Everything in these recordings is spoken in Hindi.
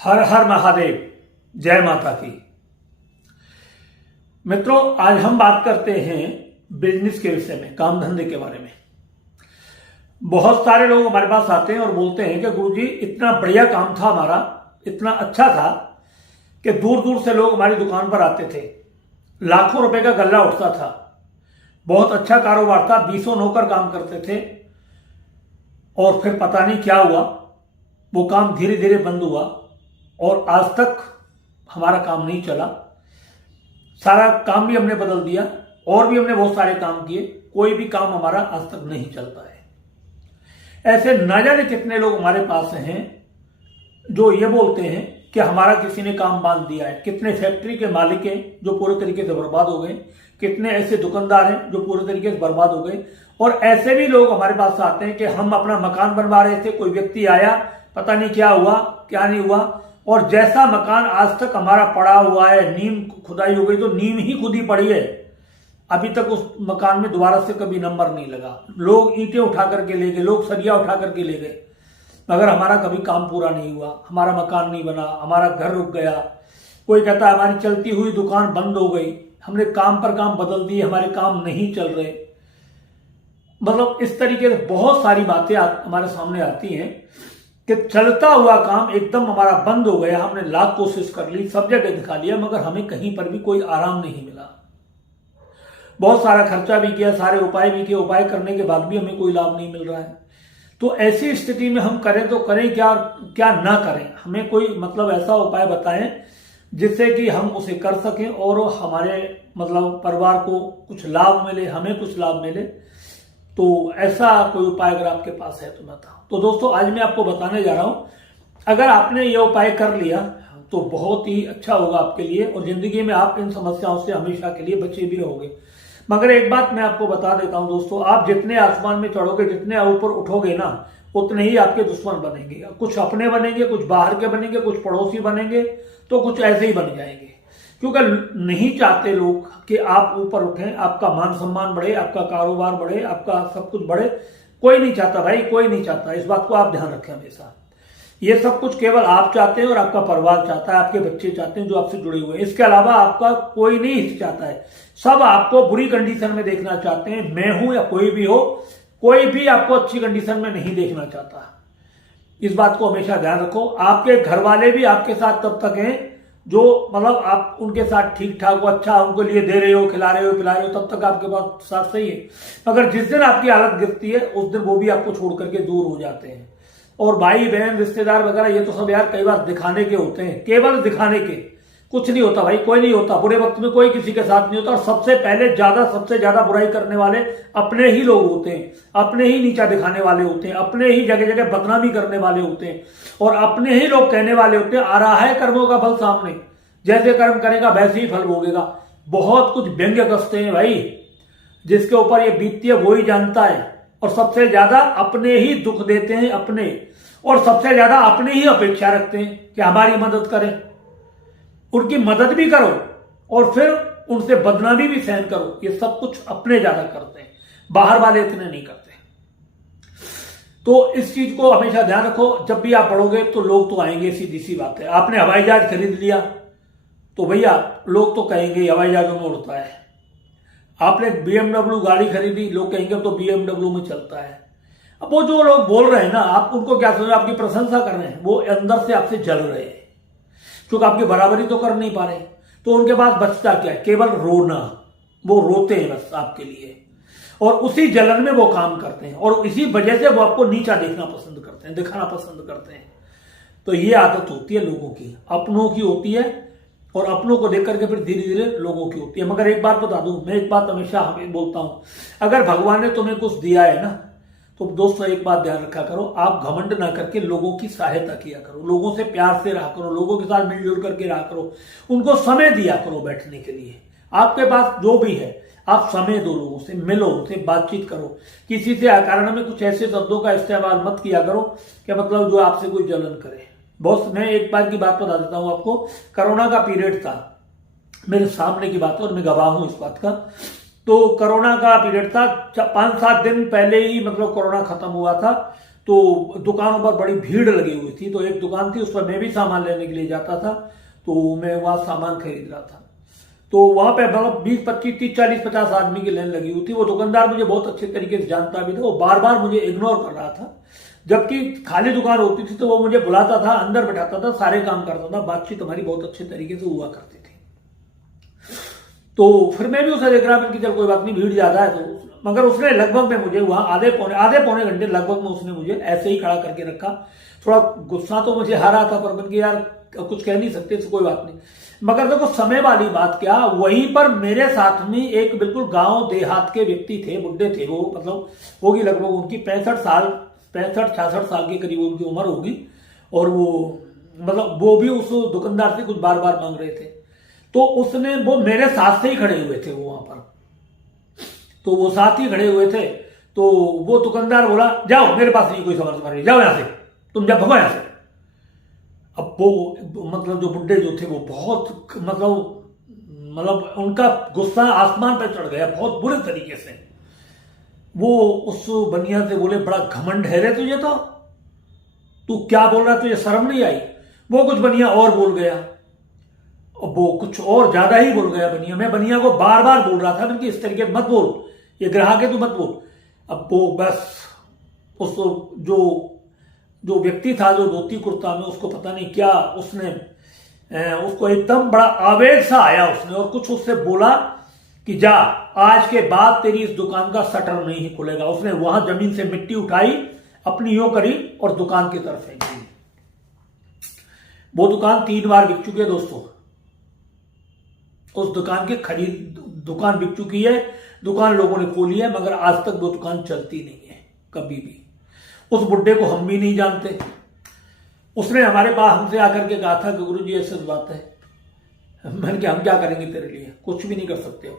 हर हर महादेव, जय माता की। मित्रों, आज हम बात करते हैं बिजनेस के विषय में, काम धंधे के बारे में। बहुत सारे लोग हमारे पास आते हैं और बोलते हैं कि गुरुजी इतना बढ़िया काम था हमारा, इतना अच्छा था कि दूर दूर से लोग हमारी दुकान पर आते थे, लाखों रुपए का गल्ला उठता था, बहुत अच्छा कारोबार था, 20 नौकर काम करते थे और फिर पता नहीं क्या हुआ, वो काम धीरे धीरे बंद हुआ और आज तक हमारा काम नहीं चला। सारा काम भी हमने बदल दिया और भी हमने बहुत सारे काम किए, कोई भी काम हमारा आज तक नहीं चलता है। ऐसे ना जाने कितने लोग हमारे पास हैं जो ये बोलते हैं कि हमारा किसी ने काम बांध दिया है। कितने फैक्ट्री के मालिक हैं जो पूरे तरीके से बर्बाद हो गए, कितने ऐसे दुकानदार हैं जो पूरे तरीके से बर्बाद हो गए। और ऐसे भी लोग हमारे पास आते हैं कि हम अपना मकान बनवा रहे थे, कोई व्यक्ति आया, पता नहीं क्या हुआ क्या नहीं हुआ, और जैसा मकान आज तक हमारा पड़ा हुआ है, नींव खुदाई हो गई तो नींव ही खुदी पड़ी है, अभी तक उस मकान में दोबारा से कभी नंबर नहीं लगा। लोग ईंटें उठा करके ले गए, लोग सरिया उठा करके ले गए, मगर हमारा कभी काम पूरा नहीं हुआ, हमारा मकान नहीं बना, हमारा घर रुक गया। कोई कहता है हमारी चलती हुई दुकान बंद हो गई, हमने काम पर काम बदल दिए, हमारे काम नहीं चल रहे। मतलब इस तरीके से बहुत सारी बातें हमारे सामने आती हैं कि चलता हुआ काम एकदम हमारा बंद हो गया, हमने लाख कोशिश कर ली, सब जगह दिखा लिया, मगर हमें कहीं पर भी कोई आराम नहीं मिला। बहुत सारा खर्चा भी किया, सारे उपाय भी किए, उपाय करने के बाद भी हमें कोई लाभ नहीं मिल रहा है। तो ऐसी स्थिति में हम करें तो करें क्या, क्या ना करें? हमें कोई मतलब ऐसा उपाय बताएं जिससे कि हम उसे कर सकें और हमारे मतलब परिवार को कुछ लाभ मिले, हमें कुछ लाभ मिले। तो ऐसा कोई उपाय अगर आपके पास है तो बताओ। तो दोस्तों, आज मैं आपको बताने जा रहा हूं, अगर आपने ये उपाय कर लिया तो बहुत ही अच्छा होगा आपके लिए और जिंदगी में आप इन समस्याओं से हमेशा के लिए बचे भी रहोगे। मगर एक बात मैं आपको बता देता हूं दोस्तों, आप जितने आसमान में चढ़ोगे, जितने ऊपर उठोगे ना, उतने ही आपके दुश्मन बनेंगे। कुछ अपने बनेंगे, कुछ बाहर के बनेंगे, कुछ पड़ोसी बनेंगे, तो कुछ ऐसे ही बन जाएंगे। क्योंकि नहीं चाहते लोग कि आप ऊपर उठें, आपका मान सम्मान बढ़े, आपका कारोबार बढ़े, आपका सब कुछ बढ़े। कोई नहीं चाहता भाई, कोई नहीं चाहता। इस बात को आप ध्यान रखें हमेशा। ये सब कुछ केवल आप चाहते हैं और आपका परिवार चाहता है, आपके बच्चे चाहते हैं जो आपसे जुड़े हुए हैं। इसके अलावा आपका कोई नहीं चाहता है। सब आपको बुरी कंडीशन में देखना चाहते हैं। मैं हूं या कोई भी हो, कोई भी आपको अच्छी कंडीशन में नहीं देखना चाहता। इस बात को हमेशा ध्यान रखो। आपके घर वाले भी आपके साथ तब तक हैं जो मतलब आप उनके साथ ठीक ठाक हो, अच्छा उनको लिए दे रहे हो, खिला रहे हो, पिला रहे हो, तब तक आपके पास साथ सही है। मगर जिस दिन आपकी हालत गिरती है उस दिन वो भी आपको छोड़ करके दूर हो जाते हैं। और भाई बहन रिश्तेदार वगैरह ये तो सब यार कई बार दिखाने के होते हैं, केवल दिखाने के। कुछ नहीं होता भाई, कोई नहीं होता। बुरे वक्त में कोई किसी के साथ नहीं होता। और सबसे ज्यादा बुराई करने वाले अपने ही लोग होते हैं, अपने ही नीचा दिखाने वाले होते हैं, अपने ही जगह जगह बदनामी करने वाले होते हैं और अपने ही लोग कहने वाले होते हैं आ रहा है कर्मों का फल सामने, जैसे कर्म करेगा वैसे ही फल भोगेगा। बहुत कुछ व्यंग्य कसते हैं भाई, जिसके ऊपर ये बीतती है वो ही जानता है। और सबसे ज्यादा अपने ही दुख देते हैं अपने, और सबसे ज्यादा अपने ही अपेक्षा रखते हैं कि हमारी मदद करें। उनकी मदद भी करो और फिर उनसे बदनामी भी सहन करो। ये सब कुछ अपने ज्यादा करते हैं, बाहर वाले इतने नहीं करते। तो इस चीज को हमेशा ध्यान रखो। जब भी आप बढ़ोगे तो लोग तो आएंगे, सीधी सी बात है। आपने हवाई जहाज खरीद लिया तो भैया लोग तो कहेंगे हवाई जहाजों में उड़ता है। आपने BMW गाड़ी खरीदी, लोग कहेंगे तो BMW में चलता है। अब वो जो लोग बोल रहे हैं ना, आप उनको क्या समझ, आपकी प्रशंसा कर रहे हैं, वो अंदर से आपसे जल रहे हैं क्योंकि आपकी बराबरी तो कर नहीं पा रहे। तो उनके पास बचता क्या है? केवल रोना। वो रोते हैं बस आपके लिए और उसी जलन में वो काम करते हैं और इसी वजह से वो आपको नीचा देखना पसंद करते हैं, दिखाना पसंद करते हैं। तो ये आदत होती है लोगों की, अपनों की होती है और अपनों को देख करके फिर धीरे धीरे लोगों की होती है। मगर एक बात बता दूं, मैं एक बात हमेशा हमें बोलता हूं, अगर भगवान ने तुम्हें कुछ दिया है ना, तो दोस्तों एक बात ध्यान रखा करो, आप घमंड ना करके लोगों की सहायता किया करो, लोगों से प्यार से रहा करो, लोगों के साथ मिलजुल करके रहा करो, उनको समय दिया करो बैठने के लिए। आपके पास जो भी है आप समय दो, लोगों से मिलो, उनसे बातचीत करो। किसी से अकारण में कुछ ऐसे शब्दों का इस्तेमाल मत किया करो कि मतलब जो आपसे कोई जलन करे। बहुत मैं एक बार की बात बता देता हूं आपको। कोरोना का पीरियड था, मेरे सामने की बात है और मैं गवाह हूं इस बात का। तो कोरोना का पीरियड था, 5-7 दिन पहले ही मतलब कोरोना खत्म हुआ था। तो दुकानों पर बड़ी भीड़ लगी हुई थी। तो एक दुकान थी, उस पर मैं भी सामान लेने के लिए जाता था, तो मैं वहां सामान खरीद रहा था। तो वहां पे मतलब 20, 25, 30, 40, 50 आदमी की लाइन लगी हुई थी। वो दुकानदार मुझे बहुत अच्छे तरीके से जानता भी था, वो बार बार मुझे इग्नोर कर रहा था। जबकि खाली दुकान होती थी तो वो मुझे बुलाता था, अंदर बैठाता था, सारे काम करता था, बातचीत हमारी बहुत अच्छे तरीके से हुआ करती थी। तो फिर मैं भी उसे देख रहा कि चल कोई बात नहीं, भीड़ ज्यादा है तो, मगर उसने लगभग में मुझे वहां आधे पौने घंटे लगभग में उसने मुझे ऐसे ही खड़ा करके रखा। थोड़ा गुस्सा तो मुझे आ रहा था, पर मैंने यार कुछ कह नहीं सकते, तो कोई बात नहीं। मगर देखो समय वाली बात क्या, वहीं पर मेरे साथ में एक बिल्कुल गांव देहात के व्यक्ति थे, बुढ़े थे वो, मतलब होगी लगभग उनकी 65 साल के करीब उनकी उम्र होगी। और वो मतलब वो भी उस दुकानदार से कुछ बार बार मांग रहे थे। तो उसने, वो मेरे साथ से ही खड़े हुए थे वो वहां पर, तो वो साथ ही खड़े हुए थे। तो वो दुकानदार बोला, जाओ मेरे पास नहीं कोई सामान तुम्हारे, जाओ यहां से, तुम जब भगो यहां से। अब वो मतलब जो बुड्ढे जो थे वो बहुत मतलब उनका गुस्सा आसमान पे चढ़ गया बहुत बुरे तरीके से। वो उस बनिया से बोले, बड़ा घमंड है रे तुझे, तो तू क्या बोल रहा है, तुझे शर्म नहीं आई? वो कुछ बनिया और बोल गया, और वो कुछ और ज्यादा ही बोल गया बनिया। मैं बनिया को बार बार बोल रहा था कि इस तरीके मत बोल, ये ग्राहक है, तू मत बोल। अब वो बस उस जो व्यक्ति था जो धोती कुर्ता में, उसको पता नहीं क्या उसने उसको एकदम बड़ा आवेग सा आया उसने, और कुछ उससे बोला कि जा, आज के बाद तेरी इस दुकान का शटर नहीं खुलेगा। उसने वहां जमीन से मिट्टी उठाई, अपनी यूं करी और दुकान की तरफ फेंक दी। वो दुकान 3 बार बिक चुकी है दोस्तों। उस दुकान की दुकान बिक चुकी है, दुकान लोगों ने खोली है, मगर आज तक वो दुकान चलती नहीं है कभी भी। उस बुड्ढे को हम भी नहीं जानते। उसने हमारे पास हमसे आकर के कहा था कि गुरुजी ऐसी बात है। मैंने कहा हम क्या करेंगे तेरे लिए, कुछ भी नहीं कर सकते हो।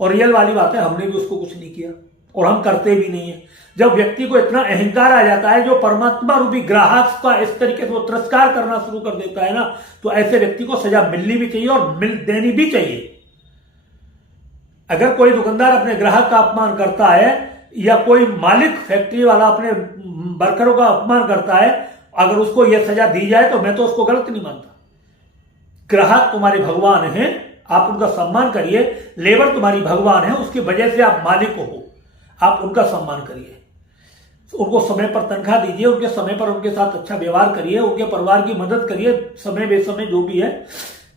और रियल वाली बात है, हमने भी उसको कुछ नहीं किया और हम करते भी नहीं है। जब व्यक्ति को इतना अहंकार आ जाता है, जो परमात्मा रूपी ग्राहक का इस तरीके से वो तिरस्कार करना शुरू कर देता है ना, तो ऐसे व्यक्ति को सजा मिलनी भी चाहिए और मिल देनी भी चाहिए। अगर कोई दुकानदार अपने ग्राहक का अपमान करता है, या कोई मालिक फैक्ट्री वाला अपने वर्करों का अपमान करता है, अगर उसको यह सजा दी जाए तो मैं तो उसको गलत नहीं मानता। ग्राहक तुम्हारे भगवान हैं, आप उनका सम्मान करिए। लेबर तुम्हारी भगवान है, उसकी वजह से आप मालिक हो, आप उनका सम्मान करिए, उनको समय पर तनख्वाह दीजिए, उनके समय पर उनके साथ अच्छा व्यवहार करिए, उनके परिवार की मदद करिए, समय बेसमय जो भी है।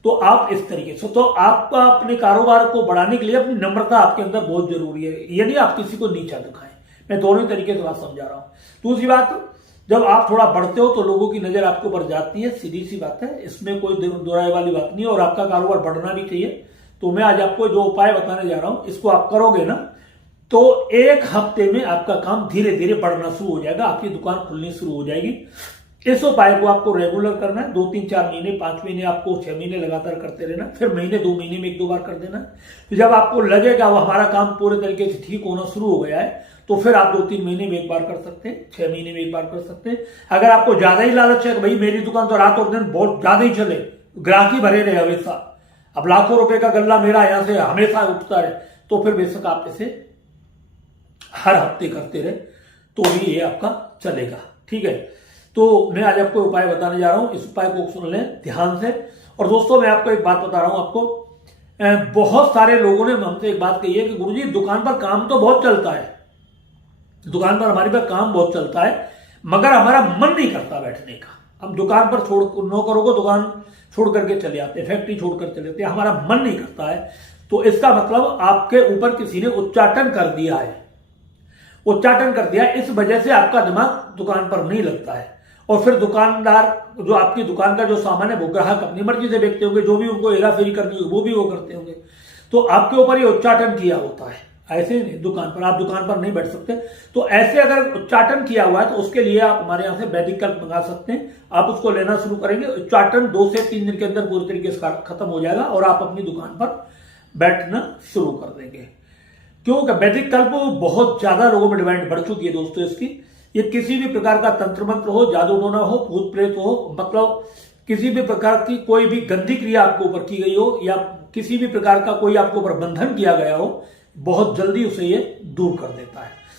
तो आप इस तरीके से, तो आपका अपने कारोबार को बढ़ाने के लिए अपनी नम्रता आपके अंदर बहुत जरूरी है। ये नहीं आप किसी को नीचा दिखाएं। मैं दोनों तरीके से बात समझा रहा हूं। दूसरी बात, जब आप थोड़ा बढ़ते हो तो लोगों की नजर आपके ऊपर जाती है, सीधी सी बात है, इसमें कोई दोहराए वाली बात नहीं है। और आपका कारोबार बढ़ना भी चाहिए। तो मैं आज आपको जो उपाय बताने जा रहा हूं, इसको आप करोगे ना, तो 1 हफ्ते में आपका काम धीरे धीरे बढ़ना शुरू हो जाएगा, आपकी दुकान खुलनी शुरू हो जाएगी। इस उपाय को आपको रेगुलर करना है, 2, 3, 4 महीने, 5 महीने, आपको 6 महीने लगातार करते रहना, फिर महीने 2 महीने में 1-2 बार कर देना। तो जब आपको लगेगा वो हमारा काम पूरे तरीके से ठीक होना शुरू हो गया है, तो फिर आप 2-3 महीने में 1 बार कर सकते हैं, 6 महीने में 1 बार कर सकते हैं। अगर आपको ज्यादा ही लालच है कि भाई मेरी दुकान तो रात और दिन बहुत ज्यादा ही चले, ग्राहक ही भरे रहे हमेशा, अब लाखों रुपए का गल्ला मेरा यहां से हमेशा उठता रहे, तो फिर बेशक आप इसे हर हफ्ते करते रहे तो भी ये आपका चलेगा। ठीक है, तो मैं आज आपको उपाय बताने जा रहा हूं, इस उपाय को सुन लें ध्यान से। और दोस्तों मैं आपको एक बात बता रहा हूं, आपको बहुत सारे लोगों ने हमसे एक बात कही है कि गुरुजी दुकान पर काम तो बहुत चलता है, दुकान पर हमारे पास काम बहुत चलता है, मगर हमारा मन नहीं करता बैठने का। हम दुकान पर नौकरों को दुकान छोड़ करके चले आते हैं, फैक्ट्री छोड़कर चले आते हैं, हमारा मन नहीं करता है। तो इसका मतलब आपके ऊपर किसी ने उच्चाटन कर दिया है, उच्चाटन कर दिया, इस वजह से आपका दिमाग दुकान पर नहीं लगता है। और फिर दुकानदार जो आपकी दुकान का जो सामान है वो ग्राहक अपनी मर्जी से बेचते होंगे, जो भी उनको हेराफेरी करनी होगी वो भी वो करते होंगे। तो आपके ऊपर ये उच्चाटन किया होता है, ऐसे नहीं दुकान पर, आप दुकान पर नहीं बैठ सकते। तो ऐसे अगर उच्चाटन किया हुआ है तो उसके लिए आप हमारे यहाँ से वैदिक कल्प मंगा सकते हैं, आप उसको लेना शुरू करेंगे। उच्चाटन 2 से 3 दिन के अंदर पूरी तरीके से खत्म हो जाएगा और आप अपनी दुकान पर बैठना शुरू कर देंगे। क्योंकि वैदिक कल्प बहुत ज्यादा लोगों में डिमांड बढ़ चुकी है दोस्तों इसकी। ये किसी भी प्रकार का तंत्र मंत्र हो, जादू टोना हो, भूत प्रेत हो, मतलब किसी भी प्रकार की कोई भी गंदी क्रिया आपके ऊपर की गई हो, या किसी भी प्रकार का कोई आपके ऊपर बंधन किया गया हो, बहुत जल्दी उसे ये दूर कर देता है।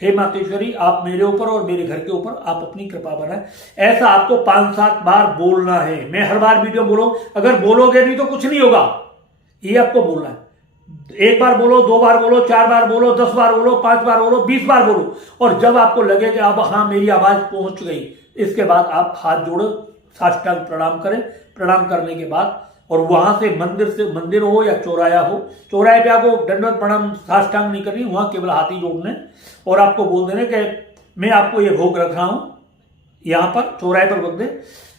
हे मातेश्वरी, आप मेरे ऊपर और मेरे घर के ऊपर आप अपनी कृपा बनाए। ऐसा आपको 5-7 बार बोलना है। मैं हर बार वीडियो बोलो, अगर बोलोगे नहीं तो कुछ नहीं होगा, ये आपको बोलना है। 1 बार बोलो, 2 बार बोलो, 4 बार बोलो, 10 बार बोलो, 5 बार बोलो, 20 बार बोलो, और जब आपको लगे कि अब हाँ मेरी आवाज पहुंच गई, इसके बाद आप हाथ जोड़ो, साष्टांग प्रणाम करें। प्रणाम करने के बाद और वहां से मंदिर हो या चौराया हो, चौराहे पे आपको दंडवत प्रणाम साष्टांग नहीं करनी, वहां केवल हाथी जोड़ने और आपको बोल देने कि मैं आपको ये भोग रख रहा हूं, यहां पर चौराहे पर बोल दे,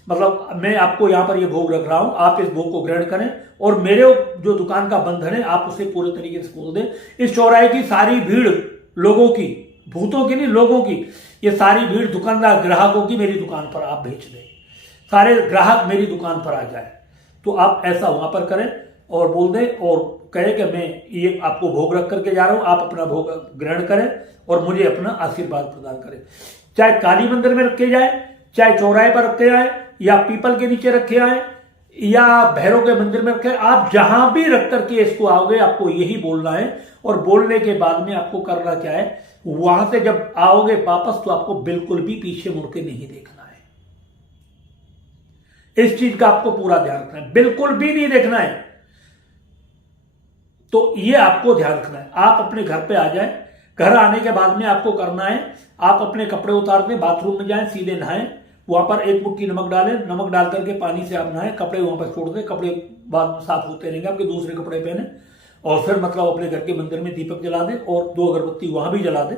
मतलब मैं आपको यहां पर ये भोग रख रहा हूं, आप इस भोग को ग्रहण करें और मेरे जो दुकान का बंधन है आप उसे पूरे तरीके से खोल दें। इस चौराहे की सारी भीड़ लोगों की, भूतों की नहीं, लोगों की, ये सारी भीड़ दुकानदार ग्राहकों की मेरी दुकान पर आप भेज दें, सारे ग्राहक मेरी दुकान पर आ जाए। तो आप ऐसा वहां पर करें और बोल दें और कहें कि मैं ये आपको भोग रख करके जा रहा हूं, आप अपना भोग ग्रहण करें और मुझे अपना आशीर्वाद प्रदान करें। चाहे काली मंदिर में रखे जाए, चाहे चौराहे पर रखे जाए, या पीपल के नीचे रखे आए, या भैरव के मंदिर में रखे, आप जहां भी रख करके इसको आओगे आपको यही बोलना है। और बोलने के बाद में आपको करना क्या है, वहां से जब आओगे वापस तो आपको बिल्कुल भी पीछे मुड़ के नहीं देखना है। इस चीज का आपको पूरा ध्यान रखना है, बिल्कुल भी नहीं देखना है। तो ये आपको ध्यान रखना है। आप अपने घर पे आ जाए, घर आने के बाद में आपको करना है, आप अपने कपड़े उतार के बाथरूम में जाएं, सीधे नहाएं, वहां पर 1 मुट्ठी नमक डालें, नमक डाल करके पानी से आप नहाएं, कपड़े वहां पर छोड़ दें, कपड़े बाद में साफ होते रहेंगे, आपके दूसरे कपड़े पहने और फिर मतलब अपने घर के मंदिर में दीपक जला दें और 2 अगरबत्ती वहां भी जला दें।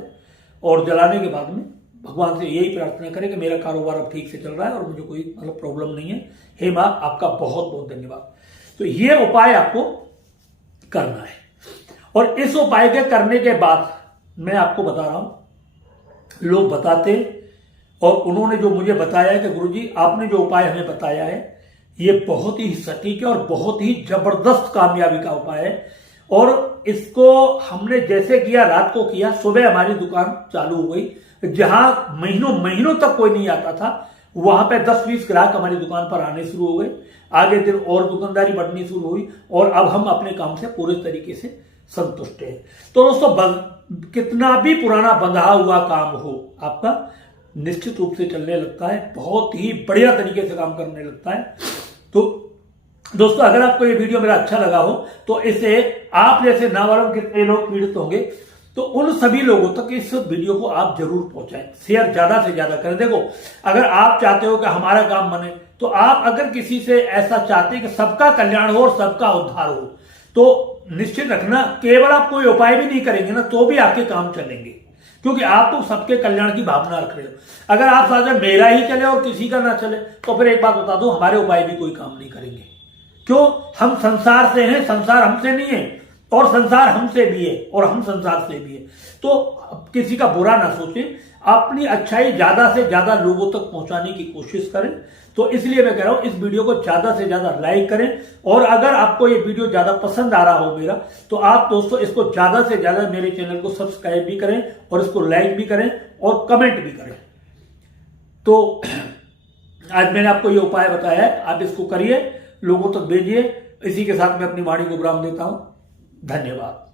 और जलाने के बाद में भगवान से यही प्रार्थना करें कि मेरा कारोबार अब ठीक से चल रहा है और मुझे कोई मतलब प्रॉब्लम नहीं है, हे मां आपका बहुत बहुत धन्यवाद। तो ये उपाय आपको करना है। और इस उपाय के करने के बाद मैं आपको बता रहा हूं, लोग बताते और उन्होंने जो मुझे बताया है कि गुरुजी आपने जो उपाय हमें बताया है ये बहुत ही सटीक है और बहुत ही जबरदस्त कामयाबी का उपाय है। और इसको हमने जैसे किया, रात को किया, सुबह हमारी दुकान चालू हो गई। जहां महीनों महीनों तक कोई नहीं आता था, वहां पे 10-20 ग्राहक हमारी दुकान पर आने शुरू हो गए। आगे दिन और दुकानदारी बढ़नी शुरू हुई और अब हम अपने काम से पूरे तरीके से संतुष्ट हैं। तो दोस्तों, कितना भी पुराना बंधा हुआ काम हो, आपका निश्चित रूप से चलने लगता है, बहुत ही बढ़िया तरीके से काम करने लगता है। तो दोस्तों, अगर आपको ये वीडियो मेरा अच्छा लगा हो तो इसे आप जैसे ना मालूम कितने लोग पीड़ित होंगे, तो उन सभी लोगों तक इस वीडियो को आप जरूर पहुंचाएं, शेयर ज्यादा से ज्यादा करें। देखो, अगर आप चाहते हो कि हमारा काम बने, तो आप अगर किसी से ऐसा चाहते हैं कि सबका कल्याण हो और सबका उद्धार हो, तो निश्चित रखना केवल आप कोई उपाय भी नहीं करेंगे ना तो भी आपके काम चलेंगे, क्योंकि आप तो सबके कल्याण की भावना रख रहे हो। अगर आप साथ मेरा ही चले और किसी का ना चले, तो फिर एक बात बता दो, हमारे उपाय भी कोई काम नहीं करेंगे। क्यों? हम संसार से हैं, संसार हमसे नहीं है, और संसार हमसे भी है और हम संसार से भी है। तो किसी का बुरा ना सोचें, अपनी अच्छाई ज्यादा से ज्यादा लोगों तक पहुंचाने की कोशिश करें। तो इसलिए मैं कह रहा हूं, इस वीडियो को ज्यादा से ज्यादा लाइक करें, और अगर आपको ये वीडियो ज्यादा पसंद आ रहा हो मेरा, तो आप दोस्तों इसको ज्यादा से ज्यादा मेरे चैनल को सब्सक्राइब भी करें और इसको लाइक भी करें और कमेंट भी करें। तो आज मैंने आपको ये उपाय बताया है, आप इसको करिए, लोगों तक भेजिए। इसी के साथ मैं अपनी वाणी को विराम देता हूं। धन्यवाद।